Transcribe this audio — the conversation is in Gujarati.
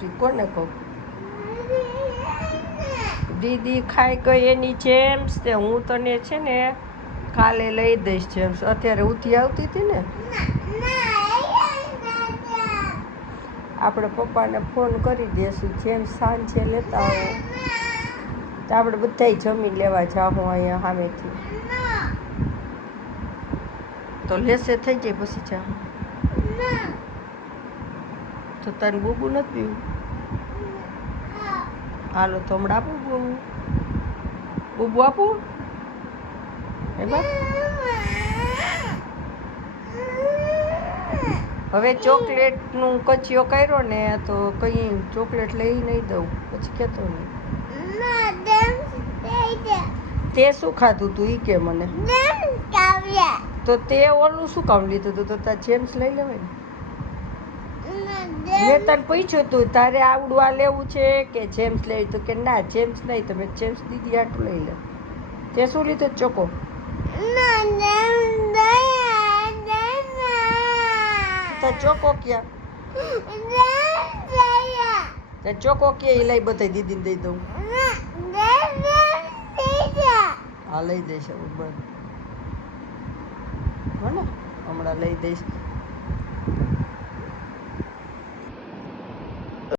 શું કોને કહું? દીદી ખાઈ ગઈ એની જેમ્સ તે હું તને છે ને કાલે લઈ દઈશ જેમ્સ. અત્યારે ઉઠી આવતી હતી ને, આપણે પપ્પાને ફોન કરી દઈશું જેમ્સ સાંજે લેતા આવો તો આપણે બધાય જમી લેવા જાઉં અહીંયા સામેથી. તો લેસે થઈ જાય પછી જાઉં. તો તને બુબુ નથી પીવું? હાલો તો હમણાં આપું બુબુ આપું એમાં. હવે ચોકલેટનું કચિયો કર્યો ને તો કઈ ચોકલેટ લઈ નહીં દઉં પછી કહેતો નહીં. તે શું ખાધું તું ઈ કે મને? તો તે ઓલું શું કામ લીધું તું? તો તાર જેમ્સ લઈ લેવાય ને. મેં તને પૂછ્યું તું તારે આવડું આ લેવું છે કે જેમ્સ લેવી? તો કે ના જેમ્સ નહીં, તમે જેમ્સ દીદી આટલું લઈ લે. તે શું લીધું? ચોકો. તો ચોકો ક્યાં? ચોકો કે એ લઈ બધા દીદીને દઈ દઉં. હા લઈ દઈશ. બરાબર હો ને, હમણાં લઈ દઈશ.